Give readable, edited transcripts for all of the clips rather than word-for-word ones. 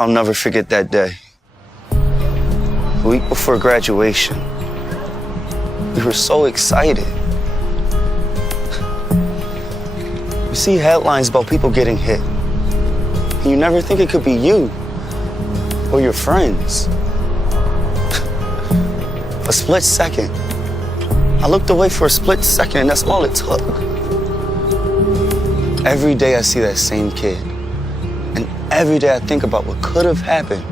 I'll never forget that day. The week before graduation, we were so excited. You see headlines about people getting hit, and you never think it could be you or your friends. A split second. I looked away for a split second, and that's all it took. Every day I see that same kid, and every day I think about what could have happened.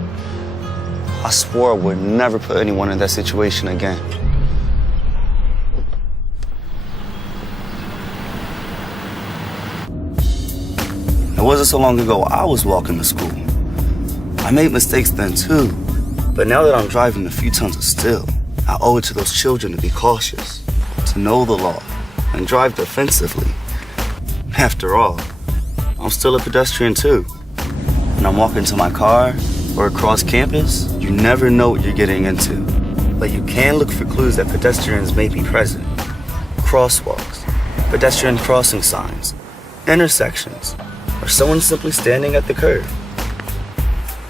I swore I would never put anyone in that situation again. It wasn't so long ago I was walking to school. I made mistakes then too, but now that I'm driving a few tons of steel, I owe it to those children to be cautious, to know the law, and drive defensively. After all, I'm still a pedestrian too. When I'm walking to my car or across campus, you never know what you're getting into. But you can look for clues that pedestrians may be present. Crosswalks, pedestrian crossing signs, intersections, or someone simply standing at the curb.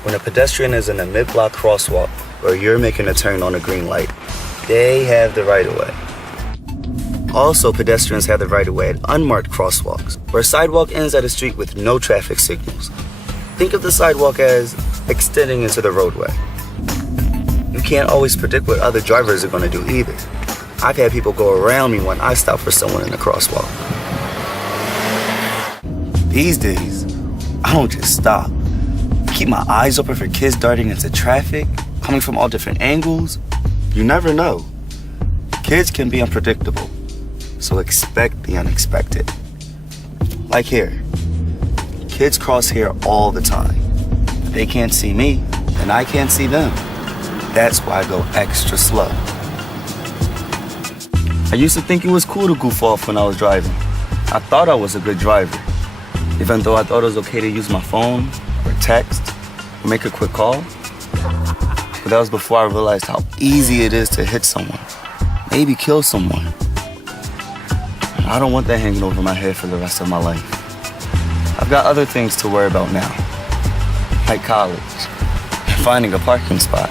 When a pedestrian is in a mid-block crosswalk or you're making a turn on a green light, they have the right of way. Also, pedestrians have the right of way at unmarked crosswalks, where a sidewalk ends at a street with no traffic signals. Think of the sidewalk as extending into the roadway. You can't always predict what other drivers are going to do either. I've had people go around me when I stop for someone in a crosswalk. These days, I don't just stop. I keep my eyes open for kids darting into traffic, coming from all different angles. You never know. Kids can be unpredictable, so expect the unexpected. Like here. Kids cross here all the time. They can't see me, and I can't see them. That's why I go extra slow. I used to think it was cool to goof off when I was driving. I thought I was a good driver, even though I thought it was okay to use my phone or text or make a quick call. But that was before I realized how easy it is to hit someone, maybe kill someone. I don't want that hanging over my head for the rest of my life. I've got other things to worry about now, like college and finding a parking spot.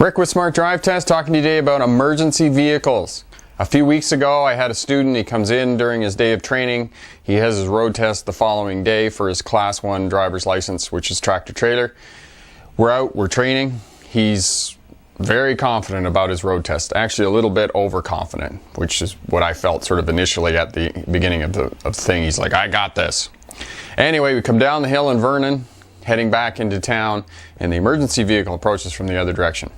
Rick with Smart Drive Test, talking today about emergency vehicles. A few weeks ago I had a student, he comes in during his day of training. He has his road test the following day for his Class 1 driver's license, which is tractor trailer. We're out, we're training. He's very confident about his road test, actually a little bit overconfident, which is what I felt sort of initially at the beginning of the thing. He's like, I got this. Anyway, we come down the hill in Vernon, heading back into town, and the emergency vehicle approaches from the other direction.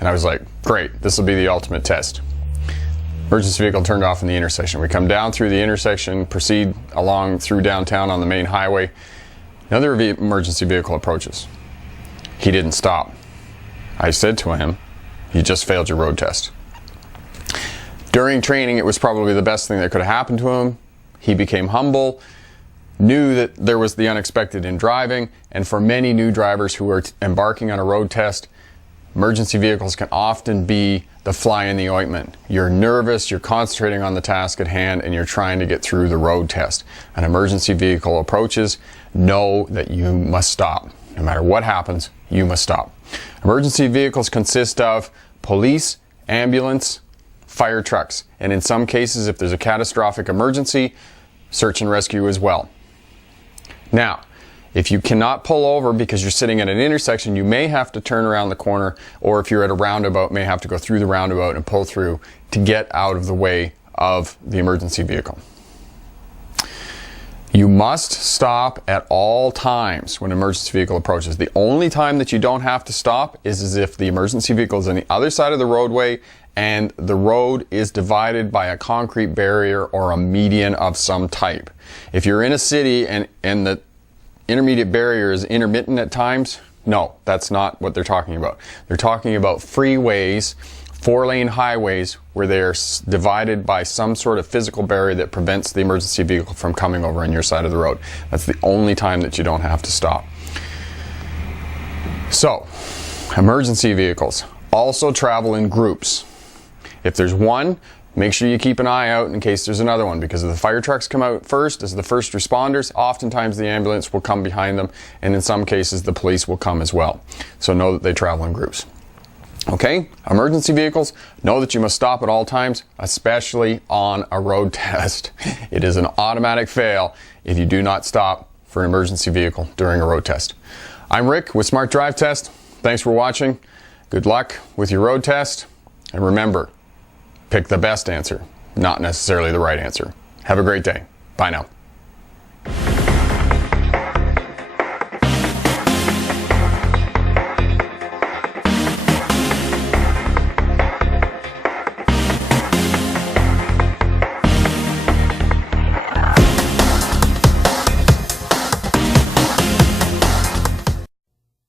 And I was like, great, this will be the ultimate test. Emergency vehicle turned off in the intersection. We come down through the intersection, proceed along through downtown on the main highway. Another emergency vehicle approaches. He didn't stop. I said to him, you just failed your road test. During training, it was probably the best thing that could have happened to him. He became humble, knew that there was the unexpected in driving, and for many new drivers who are embarking on a road test, emergency vehicles can often be the fly in the ointment. You're nervous, you're concentrating on the task at hand, and you're trying to get through the road test. An emergency vehicle approaches, know that you must stop. No matter what happens, you must stop. Emergency vehicles consist of police, ambulance, fire trucks, and in some cases, if there's a catastrophic emergency, search and rescue as well. Now, if you cannot pull over because you're sitting at an intersection, you may have to turn around the corner, or if you're at a roundabout, may have to go through the roundabout and pull through to get out of the way of the emergency vehicle. You must stop at all times when an emergency vehicle approaches. The only time that you don't have to stop is if the emergency vehicle is on the other side of the roadway and the road is divided by a concrete barrier or a median of some type. If you're in a city and the intermediate barrier is intermittent at times, no, that's not what they're talking about. They're talking about freeways, 4-lane highways, where they're divided by some sort of physical barrier that prevents the emergency vehicle from coming over on your side of the road. That's the only time that you don't have to stop. So, emergency vehicles also travel in groups. If there's one, make sure you keep an eye out in case there's another one, because if the fire trucks come out first as the first responders, oftentimes the ambulance will come behind them, and in some cases the police will come as well. So know that they travel in groups. Okay, emergency vehicles, know that you must stop at all times, especially on a road test. It is an automatic fail if you do not stop for an emergency vehicle during a road test. I'm Rick with Smart Drive Test. Thanks for watching. Good luck with your road test, and remember, pick the best answer, not necessarily the right answer. Have a great day. Bye now.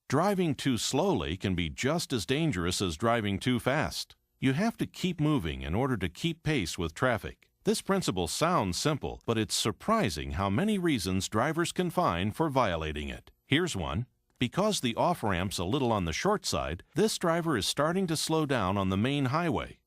Driving too slowly can be just as dangerous as driving too fast. You have to keep moving in order to keep pace with traffic. This principle sounds simple, but it's surprising how many reasons drivers can find for violating it. Here's one. Because the off-ramp's a little on the short side, this driver is starting to slow down on the main highway.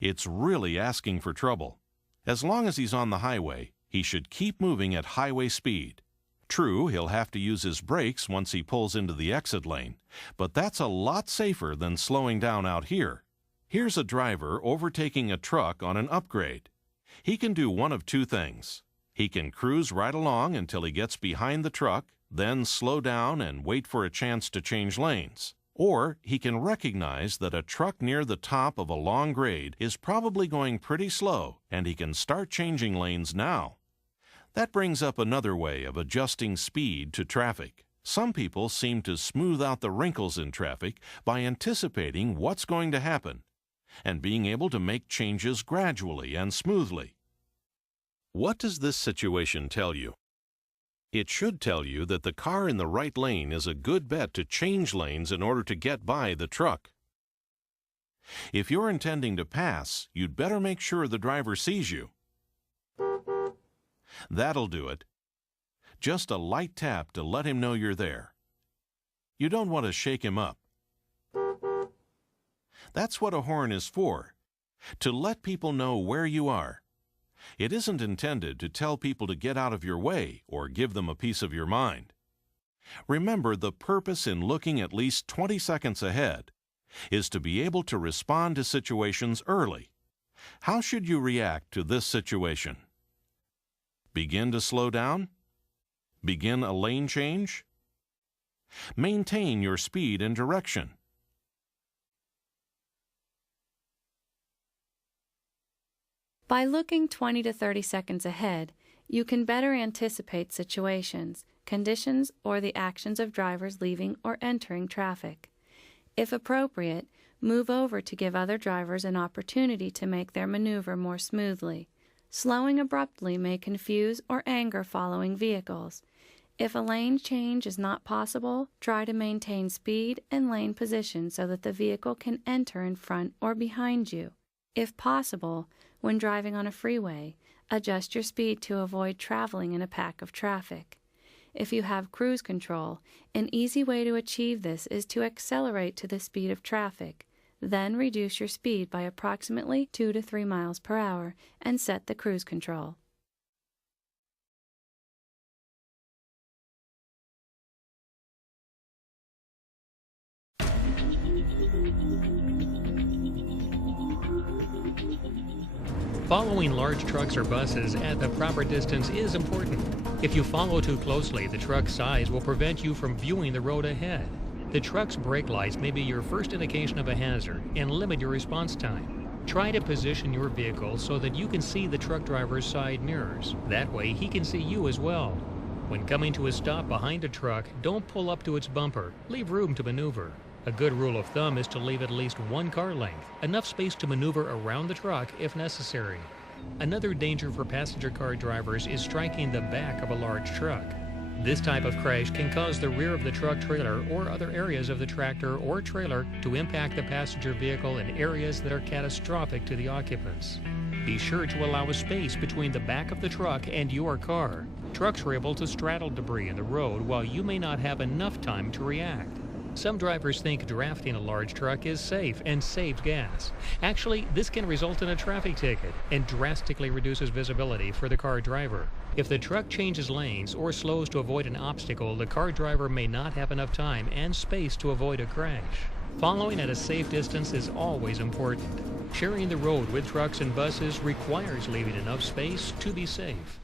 It's really asking for trouble. As long as he's on the highway, he should keep moving at highway speed. True, he'll have to use his brakes once he pulls into the exit lane, but that's a lot safer than slowing down out here. Here's a driver overtaking a truck on an upgrade. He can do one of two things. He can cruise right along until he gets behind the truck, then slow down and wait for a chance to change lanes. Or he can recognize that a truck near the top of a long grade is probably going pretty slow, and he can start changing lanes now. That brings up another way of adjusting speed to traffic. Some people seem to smooth out the wrinkles in traffic by anticipating what's going to happen and being able to make changes gradually and smoothly. What does this situation tell you? It should tell you that the car in the right lane is a good bet to change lanes in order to get by the truck. If you're intending to pass, you'd better make sure the driver sees you. That'll do it. Just a light tap to let him know you're there. You don't want to shake him up. That's what a horn is for, to let people know where you are. It isn't intended to tell people to get out of your way or give them a piece of your mind. Remember, the purpose in looking at least 20 seconds ahead is to be able to respond to situations early. How should you react to this situation? Begin to slow down? Begin a lane change? Maintain your speed and direction. By looking 20 to 30 seconds ahead, you can better anticipate situations, conditions, or the actions of drivers leaving or entering traffic. If appropriate, move over to give other drivers an opportunity to make their maneuver more smoothly. Slowing abruptly may confuse or anger following vehicles. If a lane change is not possible, try to maintain speed and lane position so that the vehicle can enter in front or behind you. If possible, when driving on a freeway, adjust your speed to avoid traveling in a pack of traffic. If you have cruise control, an easy way to achieve this is to accelerate to the speed of traffic. Then reduce your speed by approximately 2 to 3 miles per hour and set the cruise control. Following large trucks or buses at the proper distance is important. If you follow too closely, the truck's size will prevent you from viewing the road ahead. The truck's brake lights may be your first indication of a hazard and limit your response time. Try to position your vehicle so that you can see the truck driver's side mirrors. That way he can see you as well. When coming to a stop behind a truck, don't pull up to its bumper. Leave room to maneuver. A good rule of thumb is to leave at least one car length, enough space to maneuver around the truck if necessary. Another danger for passenger car drivers is striking the back of a large truck. This type of crash can cause the rear of the truck trailer or other areas of the tractor or trailer to impact the passenger vehicle in areas that are catastrophic to the occupants. Be sure to allow a space between the back of the truck and your car. Trucks are able to straddle debris in the road while you may not have enough time to react. Some drivers think drafting a large truck is safe and saves gas. Actually, this can result in a traffic ticket and drastically reduces visibility for the car driver. If the truck changes lanes or slows to avoid an obstacle, the car driver may not have enough time and space to avoid a crash. Following at a safe distance is always important. Sharing the road with trucks and buses requires leaving enough space to be safe.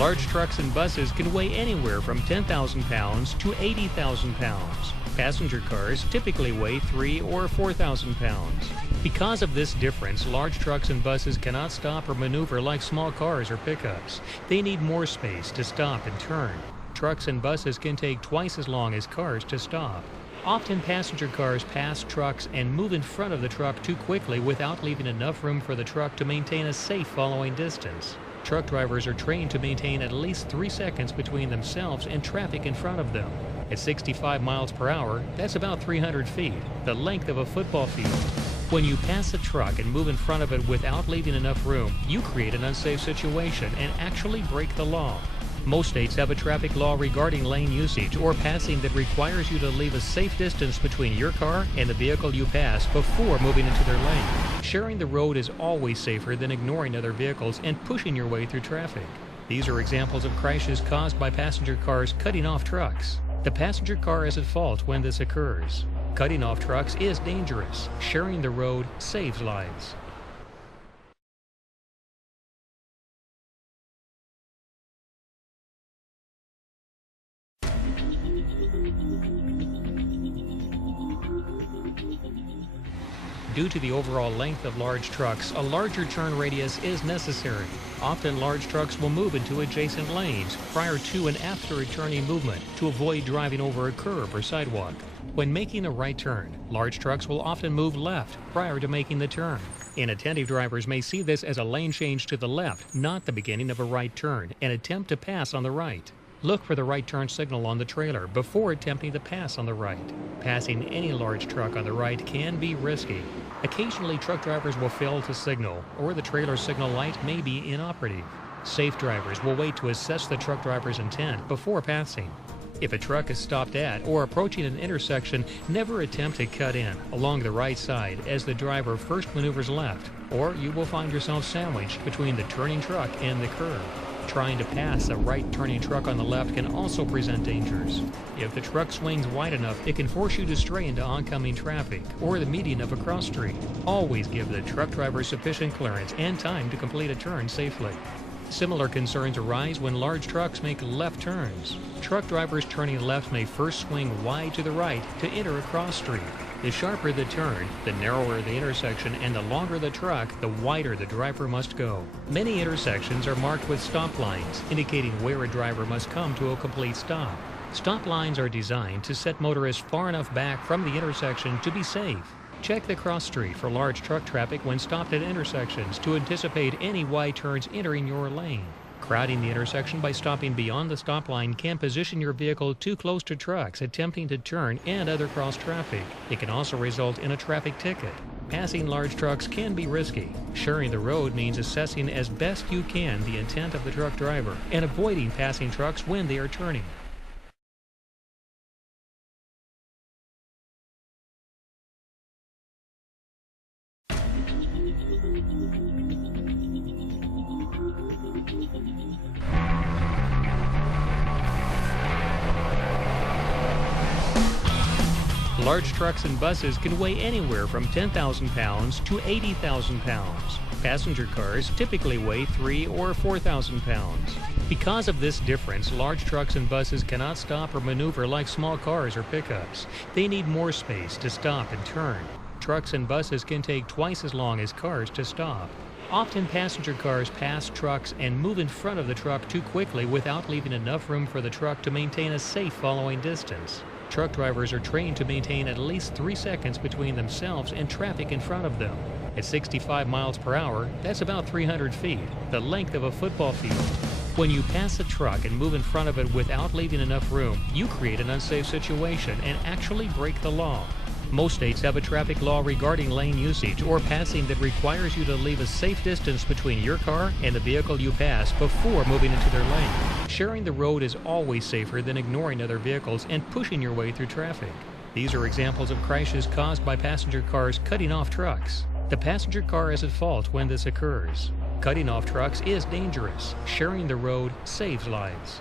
Large trucks and buses can weigh anywhere from 10,000 pounds to 80,000 pounds. Passenger cars typically weigh 3,000 or 4,000 pounds. Because of this difference, large trucks and buses cannot stop or maneuver like small cars or pickups. They need more space to stop and turn. Trucks and buses can take twice as long as cars to stop. Often passenger cars pass trucks and move in front of the truck too quickly without leaving enough room for the truck to maintain a safe following distance. Truck drivers are trained to maintain at least 3 seconds between themselves and traffic in front of them. At 65 miles per hour, that's about 300 feet, the length of a football field. When you pass a truck and move in front of it without leaving enough room, you create an unsafe situation and actually break the law. Most states have a traffic law regarding lane usage or passing that requires you to leave a safe distance between your car and the vehicle you pass before moving into their lane. Sharing the road is always safer than ignoring other vehicles and pushing your way through traffic. These are examples of crashes caused by passenger cars cutting off trucks. The passenger car is at fault when this occurs. Cutting off trucks is dangerous. Sharing the road saves lives. Due to the overall length of large trucks, a larger turn radius is necessary. Often large trucks will move into adjacent lanes prior to and after a turning movement to avoid driving over a curb or sidewalk. When making a right turn, large trucks will often move left prior to making the turn. Inattentive drivers may see this as a lane change to the left, not the beginning of a right turn, and attempt to pass on the right. Look for the right turn signal on the trailer before attempting to pass on the right. Passing any large truck on the right can be risky. Occasionally, truck drivers will fail to signal, or the trailer signal light may be inoperative. Safe drivers will wait to assess the truck driver's intent before passing. If a truck is stopped at or approaching an intersection, never attempt to cut in along the right side as the driver first maneuvers left, or you will find yourself sandwiched between the turning truck and the curb. Trying to pass a right turning truck on the left can also present dangers. If the truck swings wide enough, it can force you to stray into oncoming traffic or the median of a cross street. Always give the truck driver sufficient clearance and time to complete a turn safely. Similar concerns arise when large trucks make left turns. Truck drivers turning left may first swing wide to the right to enter a cross street. The sharper the turn, the narrower the intersection, and the longer the truck, the wider the driver must go. Many intersections are marked with stop lines, indicating where a driver must come to a complete stop. Stop lines are designed to set motorists far enough back from the intersection to be safe. Check the cross street for large truck traffic when stopped at intersections to anticipate any wide turns entering your lane. Crowding the intersection by stopping beyond the stop line can position your vehicle too close to trucks attempting to turn and other cross traffic. It can also result in a traffic ticket. Passing large trucks can be risky. Sharing the road means assessing as best you can the intent of the truck driver and avoiding passing trucks when they are turning. Large trucks and buses can weigh anywhere from 10,000 pounds to 80,000 pounds. Passenger cars typically weigh 3,000 or 4,000 pounds. Because of this difference, large trucks and buses cannot stop or maneuver like small cars or pickups. They need more space to stop and turn. Trucks and buses can take twice as long as cars to stop. Often passenger cars pass trucks and move in front of the truck too quickly without leaving enough room for the truck to maintain a safe following distance. Truck drivers are trained to maintain at least 3 seconds between themselves and traffic in front of them. At 65 miles per hour, that's about 300 feet, the length of a football field. When you pass a truck and move in front of it without leaving enough room, you create an unsafe situation and actually break the law. Most states have a traffic law regarding lane usage or passing that requires you to leave a safe distance between your car and the vehicle you pass before moving into their lane. Sharing the road is always safer than ignoring other vehicles and pushing your way through traffic. These are examples of crashes caused by passenger cars cutting off trucks. The passenger car is at fault when this occurs. Cutting off trucks is dangerous. Sharing the road saves lives.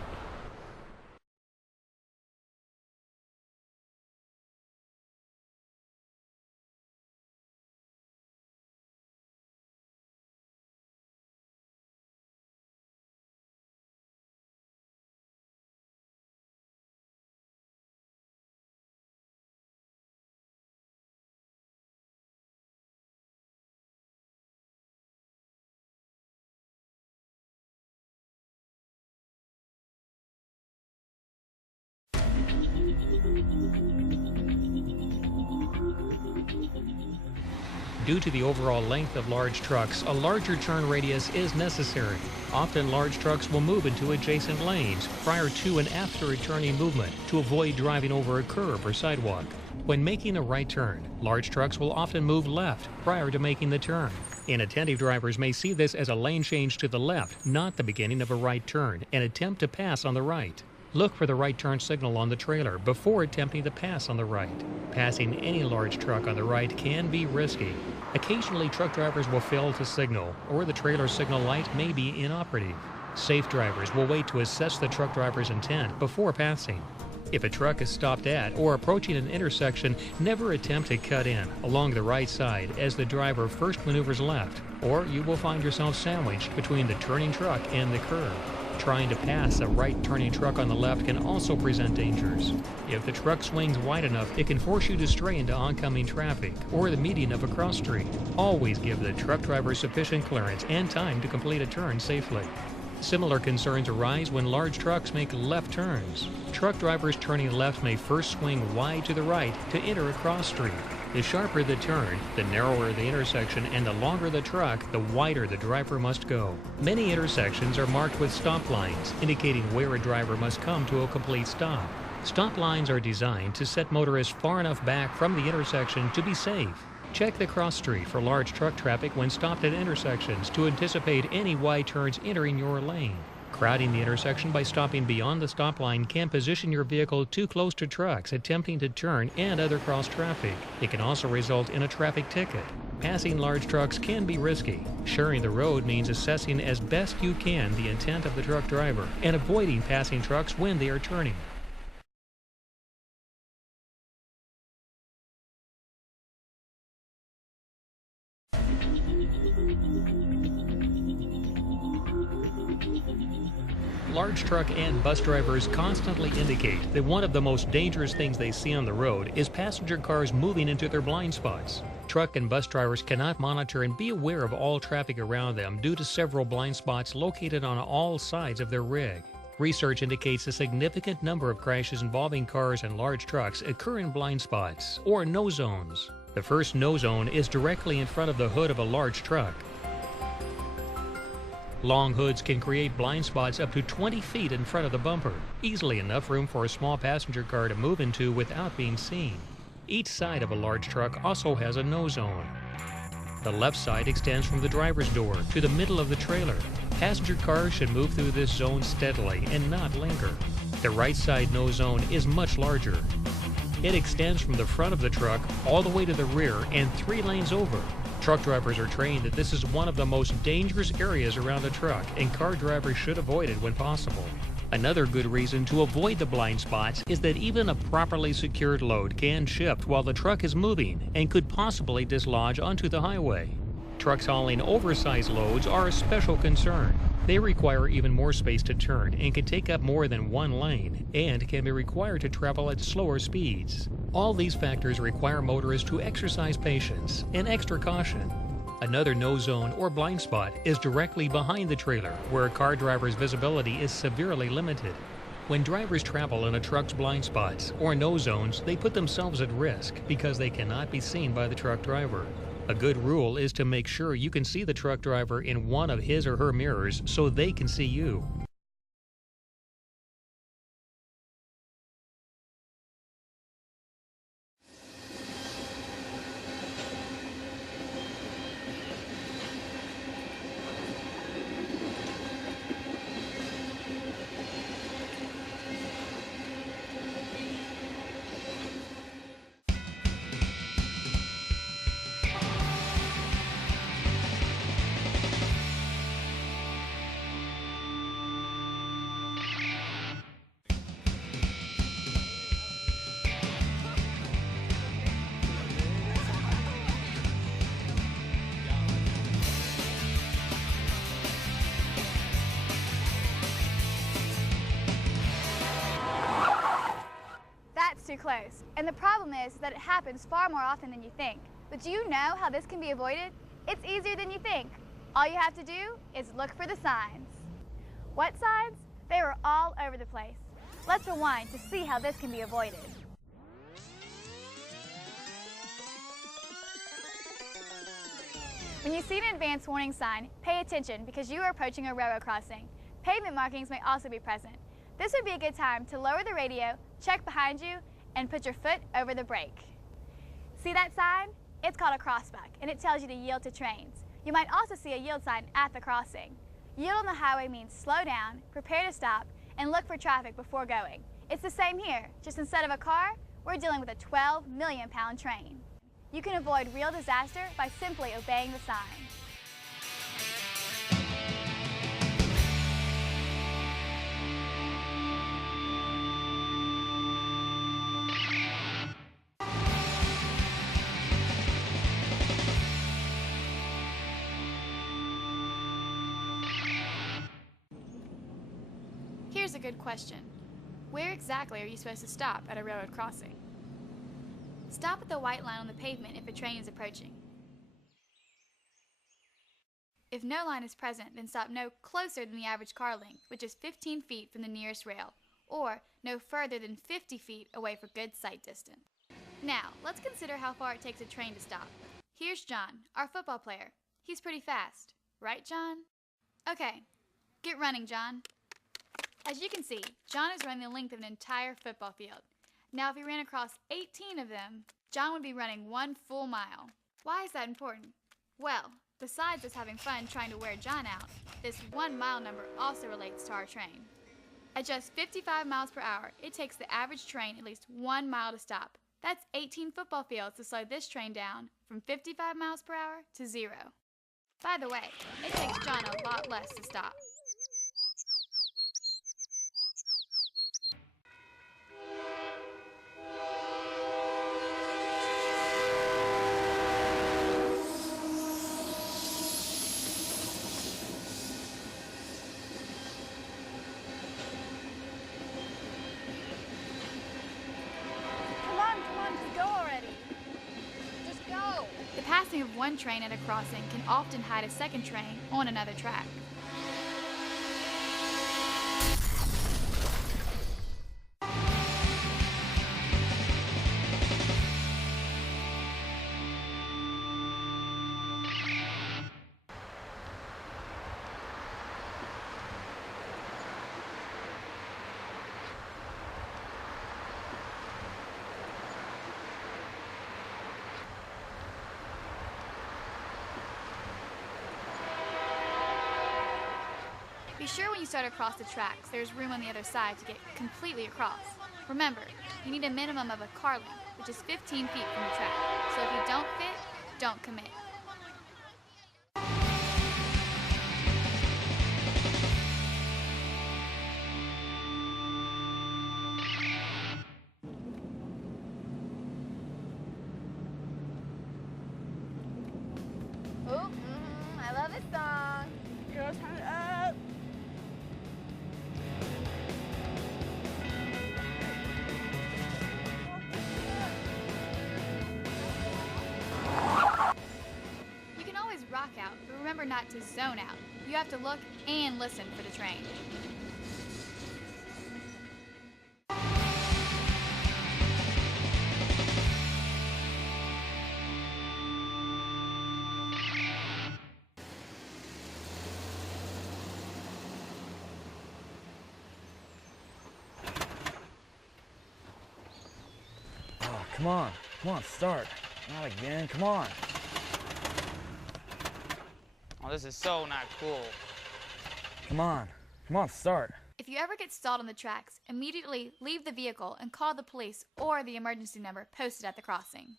Due to the overall length of large trucks, a larger turn radius is necessary. Often large trucks will move into adjacent lanes prior to and after a turning movement to avoid driving over a curb or sidewalk. When making a right turn, large trucks will often move left prior to making the turn. Inattentive drivers may see this as a lane change to the left, not the beginning of a right turn, and attempt to pass on the right. Look for the right turn signal on the trailer before attempting to pass on the right. Passing any large truck on the right can be risky. Occasionally, truck drivers will fail to signal, or the trailer signal light may be inoperative. Safe drivers will wait to assess the truck driver's intent before passing. If a truck is stopped at or approaching an intersection, never attempt to cut in along the right side as the driver first maneuvers left, or you will find yourself sandwiched between the turning truck and the curb. Trying to pass a right-turning truck on the left can also present dangers. If the truck swings wide enough, it can force you to stray into oncoming traffic or the median of a cross street. Always give the truck driver sufficient clearance and time to complete a turn safely. Similar concerns arise when large trucks make left turns. Truck drivers turning left may first swing wide to the right to enter a cross street. The sharper the turn, the narrower the intersection, and the longer the truck, the wider the driver must go. Many intersections are marked with stop lines, indicating where a driver must come to a complete stop. Stop lines are designed to set motorists far enough back from the intersection to be safe. Check the cross street for large truck traffic when stopped at intersections to anticipate any wide turns entering your lane. Crowding the intersection by stopping beyond the stop line can position your vehicle too close to trucks attempting to turn and other cross traffic. It can also result in a traffic ticket. Passing large trucks can be risky. Sharing the road means assessing as best you can the intent of the truck driver and avoiding passing trucks when they are turning. Large truck and bus drivers constantly indicate that one of the most dangerous things they see on the road is passenger cars moving into their blind spots. Truck and bus drivers cannot monitor and be aware of all traffic around them due to several blind spots located on all sides of their rig. Research indicates a significant number of crashes involving cars and large trucks occur in blind spots, or no zones. The first no zone is directly in front of the hood of a large truck. Long hoods can create blind spots up to 20 feet in front of the bumper, easily enough room for a small passenger car to move into without being seen. Each side of a large truck also has a no zone. The left side extends from the driver's door to the middle of the trailer. Passenger cars should move through this zone steadily and not linger. The right side no zone is much larger. It extends from the front of the truck all the way to the rear and 3 lanes over. Truck drivers are trained that this is one of the most dangerous areas around a truck, and car drivers should avoid it when possible. Another good reason to avoid the blind spots is that even a properly secured load can shift while the truck is moving and could possibly dislodge onto the highway. Trucks hauling oversized loads are a special concern. They require even more space to turn and can take up more than one lane and can be required to travel at slower speeds. All these factors require motorists to exercise patience and extra caution. Another no zone or blind spot is directly behind the trailer, where a car driver's visibility is severely limited. When drivers travel in a truck's blind spots or no zones, they put themselves at risk because they cannot be seen by the truck driver. A good rule is to make sure you can see the truck driver in one of his or her mirrors so they can see you. Too close. And the problem is that it happens far more often than you think. But do you know how this can be avoided? It's easier than you think. All you have to do is look for the signs. What signs? They were all over the place. Let's rewind to see how this can be avoided. When you see an advance warning sign, pay attention because you are approaching a railroad crossing. Pavement markings may also be present. This would be a good time to lower the radio, check behind you, and put your foot over the brake. See that sign? It's called a crossbuck, and it tells you to yield to trains. You might also see a yield sign at the crossing. Yield on the highway means slow down, prepare to stop, and look for traffic before going. It's the same here, just instead of a car, we're dealing with a 12 million pound train. You can avoid real disaster by simply obeying the sign. Here's a good question. Where exactly are you supposed to stop at a railroad crossing? Stop at the white line on the pavement if a train is approaching. If no line is present, then stop no closer than the average car length, which is 15 feet from the nearest rail, or no further than 50 feet away for good sight distance. Now, let's consider how far it takes a train to stop. Here's John, our football player. He's pretty fast. Right, John? Okay, get running, John. As you can see, John is running the length of an entire football field. Now, if he ran across 18 of them, John would be running 1 full mile. Why is that important? Well, besides us having fun trying to wear John out, this 1 mile number also relates to our train. At just 55 miles per hour, it takes the average train at least 1 mile to stop. That's 18 football fields to slow this train down from 55 miles per hour to 0. By the way, it takes John a lot less to stop. The passing of one train at a crossing can often hide a second train on another track. Be sure when you start across the tracks, there's room on the other side to get completely across. Remember, you need a minimum of a car length, which is 15 feet from the track. So if you don't fit, don't commit. that song. Girl, turn it up. You can always rock out, but remember not to zone out. You have to look and listen for the train. Oh, come on, start. Not again, come on. Oh, this is so not cool. Come on, start. If you ever get stalled on the tracks, immediately leave the vehicle and call the police or the emergency number posted at the crossing.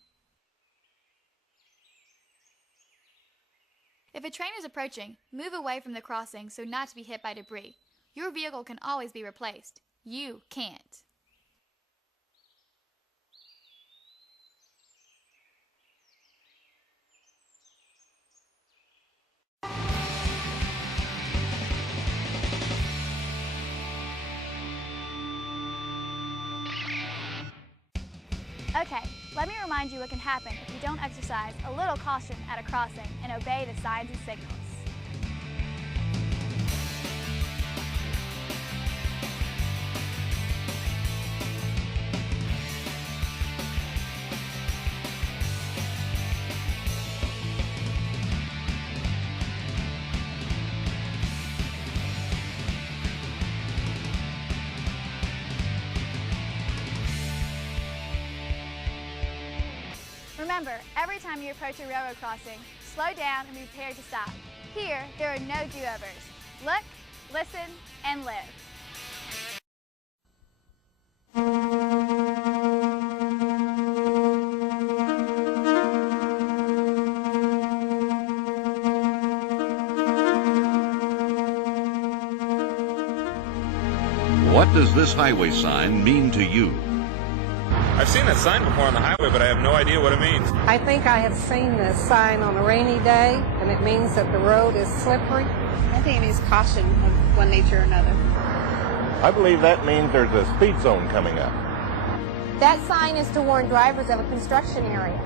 If a train is approaching, move away from the crossing so not to be hit by debris. Your vehicle can always be replaced. You can't. Okay, let me remind you what can happen if you don't exercise a little caution at a crossing and obey the signs and signals. Remember, every time you approach a railroad crossing, slow down and be prepared to stop. Here, there are no do-overs. Look, listen, and live. What does this highway sign mean to you? I've seen that sign before on the highway, but I have no idea what it means. I think I have seen this sign on a rainy day, and it means that the road is slippery. I think it means caution of one nature or another. I believe that means there's a speed zone coming up. That sign is to warn drivers of a construction area.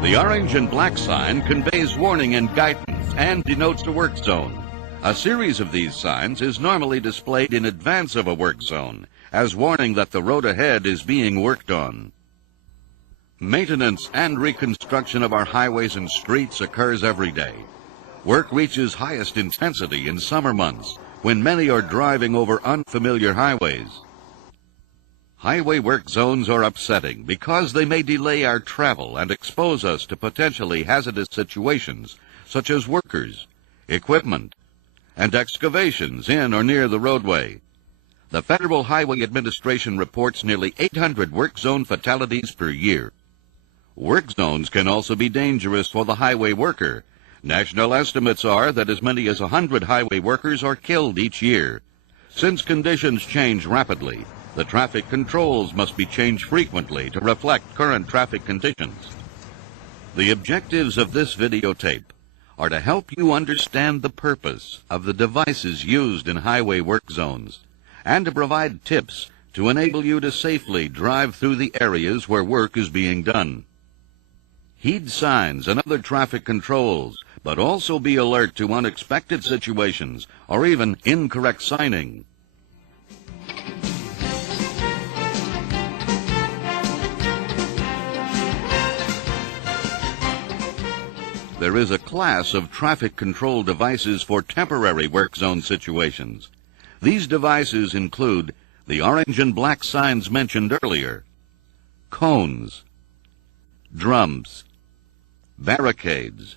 The orange and black sign conveys warning and guidance and denotes a work zone. A series of these signs is normally displayed in advance of a work zone, as warning that the road ahead is being worked on. Maintenance and reconstruction of our highways and streets occurs every day. Work reaches highest intensity in summer months, when many are driving over unfamiliar highways. Highway work zones are upsetting because they may delay our travel and expose us to potentially hazardous situations, such as workers, equipment, and excavations in or near the roadway. The Federal Highway Administration reports nearly 800 work zone fatalities per year. Work zones can also be dangerous for the highway worker. National estimates are that as many as 100 highway workers are killed each year. Since conditions change rapidly, the traffic controls must be changed frequently to reflect current traffic conditions. The objectives of this videotape are to help you understand the purpose of the devices used in highway work zones and to provide tips to enable you to safely drive through the areas where work is being done. Heed signs and other traffic controls, but also be alert to unexpected situations or even incorrect signing. There is a class of traffic control devices for temporary work zone situations. These devices include the orange and black signs mentioned earlier, cones, drums, barricades,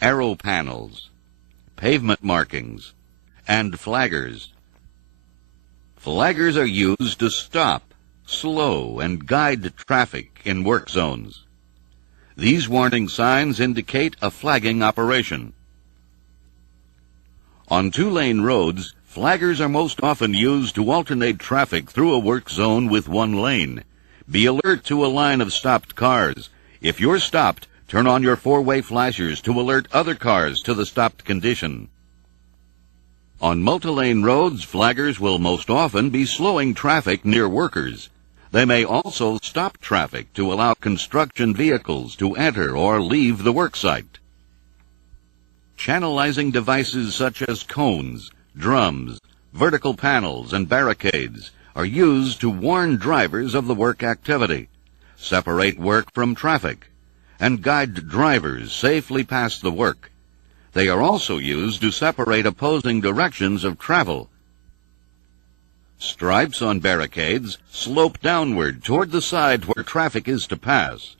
arrow panels, pavement markings, and flaggers. Flaggers are used to stop, slow, and guide traffic in work zones. These warning signs indicate a flagging operation. On two-lane roads, flaggers are most often used to alternate traffic through a work zone with one lane. Be alert to a line of stopped cars. If you're stopped, Turn on your four-way flashers to alert other cars to the stopped condition. On multi-lane roads, flaggers will most often be slowing traffic near workers. They may also stop traffic to allow construction vehicles to enter or leave the worksite. Channelizing devices such as cones, drums, vertical panels, and barricades are used to warn drivers of the work activity, separate work from traffic, and guide drivers safely past the work. They are also used to separate opposing directions of travel. Stripes on barricades slope downward toward the side where traffic is to pass.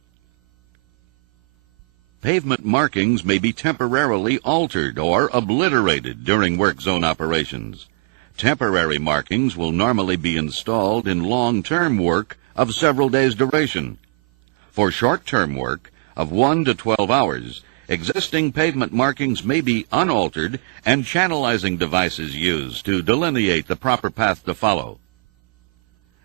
Pavement markings may be temporarily altered or obliterated during work zone operations. Temporary markings will normally be installed in long-term work of several days' duration. For short-term work of 1 to 12 hours, existing pavement markings may be unaltered and channelizing devices used to delineate the proper path to follow.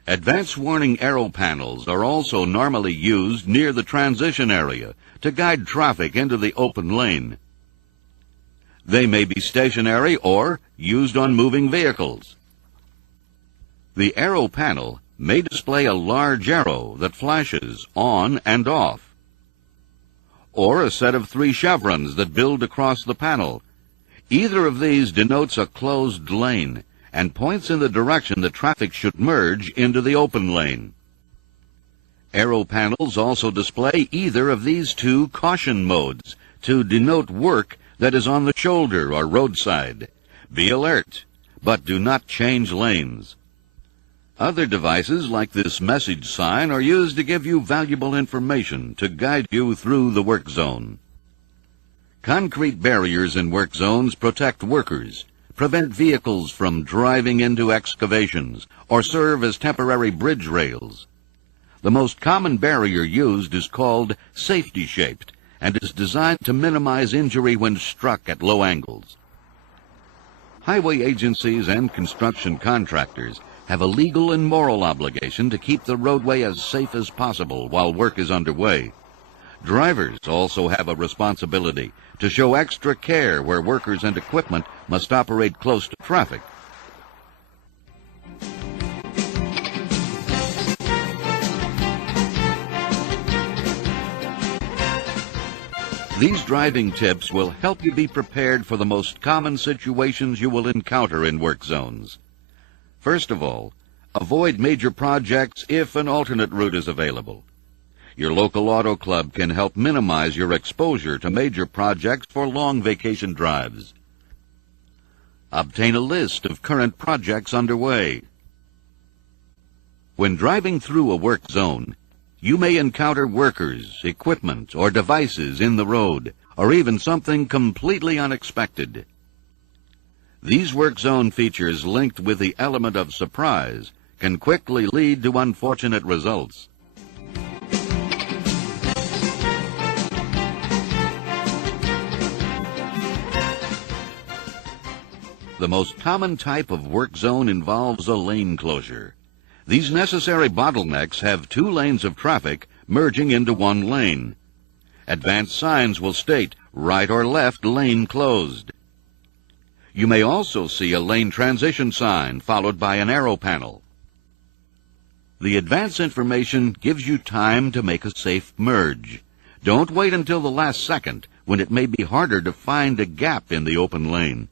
Advance warning arrow panels are also normally used near the transition area to guide traffic into the open lane. They may be stationary or used on moving vehicles. The arrow panel may display a large arrow that flashes on and off, or a set of 3 chevrons that build across the panel. Either of these denotes a closed lane and points in the direction the traffic should merge into the open lane. Arrow panels also display either of these 2 caution modes to denote work that is on the shoulder or roadside. Be alert, but do not change lanes. Other devices like this message sign are used to give you valuable information to guide you through the work zone. Concrete barriers in work zones protect workers, prevent vehicles from driving into excavations, or serve as temporary bridge rails. The most common barrier used is called safety shaped and is designed to minimize injury when struck at low angles. Highway agencies and construction contractors have a legal and moral obligation to keep the roadway as safe as possible while work is underway. Drivers also have a responsibility to show extra care where workers and equipment must operate close to traffic. These driving tips will help you be prepared for the most common situations you will encounter in work zones. First of all, avoid major projects if an alternate route is available. Your local auto club can help minimize your exposure to major projects for long vacation drives. Obtain a list of current projects underway. When driving through a work zone, you may encounter workers, equipment, or devices in the road, or even something completely unexpected. These work zone features linked with the element of surprise can quickly lead to unfortunate results. The most common type of work zone involves a lane closure. These necessary bottlenecks have 2 lanes of traffic merging into 1 lane. Advanced signs will state right or left lane closed. You may also see a lane transition sign followed by an arrow panel. The advance information gives you time to make a safe merge. Don't wait until the last second when it may be harder to find a gap in the open lane.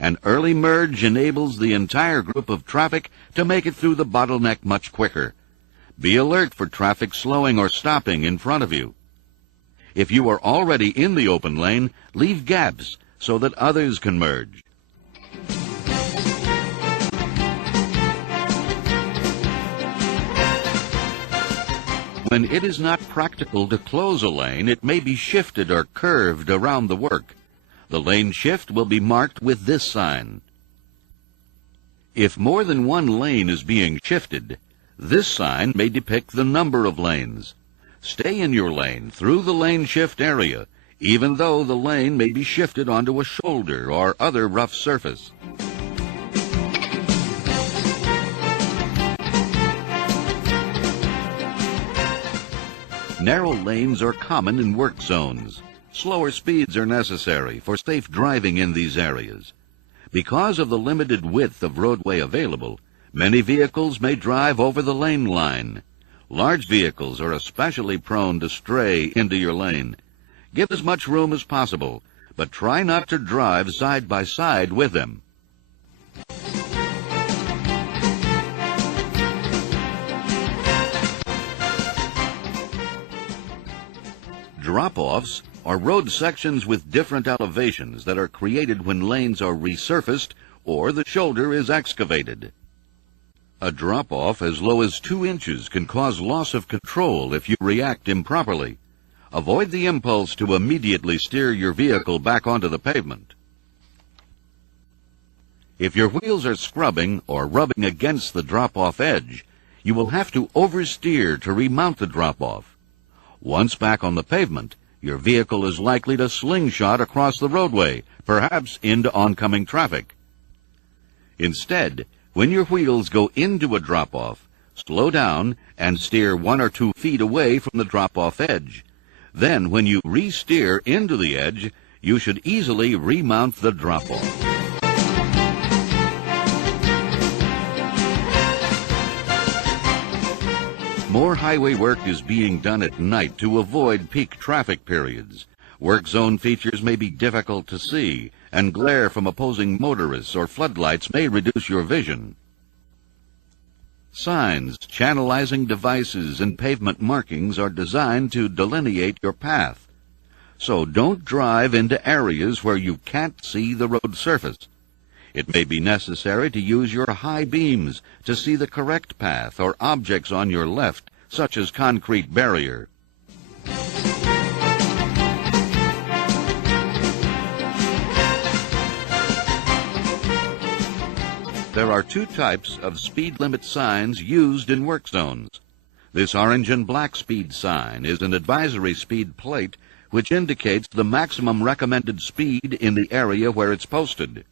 An early merge enables the entire group of traffic to make it through the bottleneck much quicker. Be alert for traffic slowing or stopping in front of you. If you are already in the open lane, leave gaps so that others can merge. When it is not practical to close a lane, it may be shifted or curved around the work. The lane shift will be marked with this sign. If more than 1 lane is being shifted, this sign may depict the number of lanes. Stay in your lane through the lane shift area, even though the lane may be shifted onto a shoulder or other rough surface. Narrow lanes are common in work zones. Slower speeds are necessary for safe driving in these areas. Because of the limited width of roadway available, many vehicles may drive over the lane line. Large vehicles are especially prone to stray into your lane. Give as much room as possible, but try not to drive side by side with them. Drop-offs are road sections with different elevations that are created when lanes are resurfaced or the shoulder is excavated. A drop-off as low as 2 inches can cause loss of control if you react improperly. Avoid the impulse to immediately steer your vehicle back onto the pavement. If your wheels are scrubbing or rubbing against the drop-off edge, you will have to oversteer to remount the drop-off. Once back on the pavement, your vehicle is likely to slingshot across the roadway, perhaps into oncoming traffic. Instead, when your wheels go into a drop-off, slow down and steer 1 or 2 feet away from the drop-off edge. Then, when you re-steer into the edge, you should easily remount the drop-off. More highway work is being done at night to avoid peak traffic periods. Work zone features may be difficult to see, and glare from opposing motorists or floodlights may reduce your vision. Signs, channelizing devices, and pavement markings are designed to delineate your path. So don't drive into areas where you can't see the road surface. It may be necessary to use your high beams to see the correct path or objects on your left, such as concrete barrier. There are 2 types of speed limit signs used in work zones. This orange and black speed sign is an advisory speed plate which indicates the maximum recommended speed in the area where it's posted.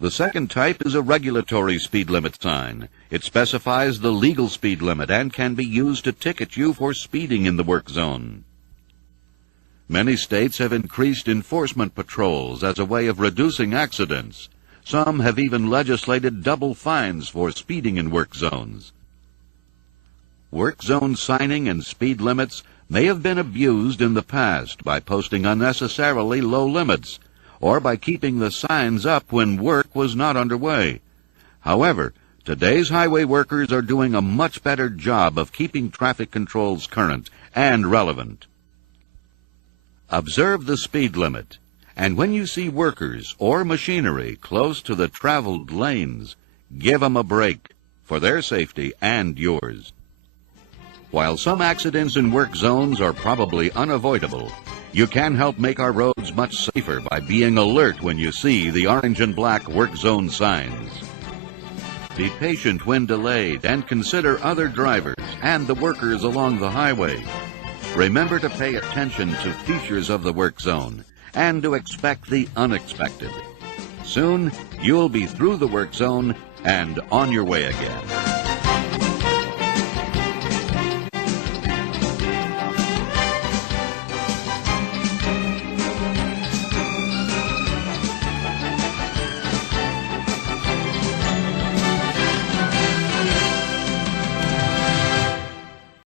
The second type is a regulatory speed limit sign. It specifies the legal speed limit and can be used to ticket you for speeding in the work zone. Many states have increased enforcement patrols as a way of reducing accidents. Some have even legislated double fines for speeding in work zones. Work zone signing and speed limits may have been abused in the past by posting unnecessarily low limits, or by keeping the signs up when work was not underway. However, today's highway workers are doing a much better job of keeping traffic controls current and relevant. Observe the speed limit, and when you see workers or machinery close to the traveled lanes, give them a break for their safety and yours. While some accidents in work zones are probably unavoidable, you can help make our roads much safer by being alert when you see the orange and black work zone signs. Be patient when delayed and consider other drivers and the workers along the highway. Remember to pay attention to features of the work zone and to expect the unexpected. Soon, you'll be through the work zone and on your way again.